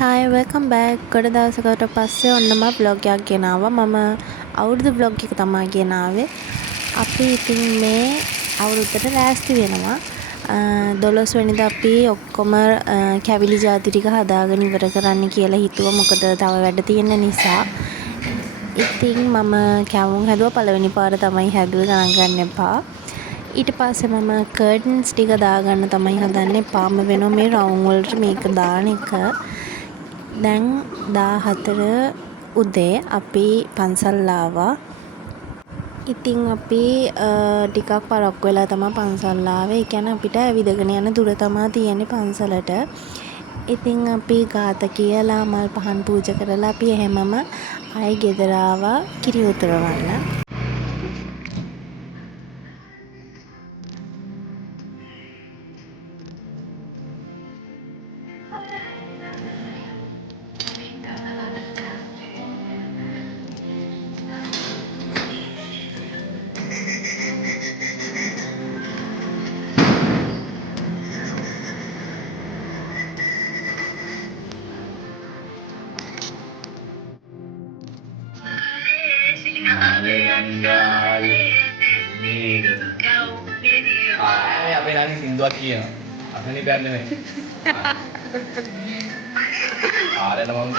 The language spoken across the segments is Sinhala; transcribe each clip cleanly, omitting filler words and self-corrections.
Hi welcome back. ගොඩ දවසකට පස්සේ ඔන්නම vlog එකක් ගෙනාවා. මම අවුරුදු vlog එක තමයි ගෙනාවේ. අපි ඉතින් මේ අවුරුද්දට ලෑස්ති වෙනවා. 12 වෙනිදා අපි ඔක්කොම කැවිලි ජාති ටික හදාගෙන ඉවර කරන්න කියලා හිතුවා. මොකද තව වැඩ තියෙන නිසා. ඉතින් මම කැවුම් හැදුවා. පළවෙනි පාර තමයි හැදුවේ, ගණන් ගන්න එපා. ඊට පස්සේ මම කර්ටන්ස් ටික දාගන්න තමයි හදන්නේ. පාම වෙනවා මේ රවුම් වලට මේක දාන එක. දැන් 14 උදේ අපි පන්සල් ආවා. ඉතින් අපි ටිකක් පරක්කු වෙලා තමයි පන්සල් ආවේ. ඒ කියන්නේ අපිට ඇවිදගෙන යන දුර තමයි තියෙන්නේ පන්සලට. ඉතින් අපි ගාත කියලා මල් පහන් පූජා කරලා අපි එහෙමම ආයෙ ගෙදර ආවා කිරි උතුරවන්න. අපේ නානි සින්දුවක් කියනවා. අහන්නේ බෑ නෙමෙයි. ආරෙන මම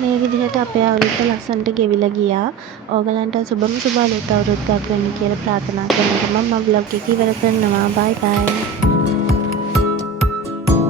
මේ විදිහට අපේ අවුරුද්ද ලස්සනට ගෙවිලා ගියා. ඕගලන්ට සුබම සුබ අලුත් අවුරුද්දක් වෙන්න කියලා ප්‍රාර්ථනා කරන ගමන් මම vlog එක ඉවර කරනවා. bye bye.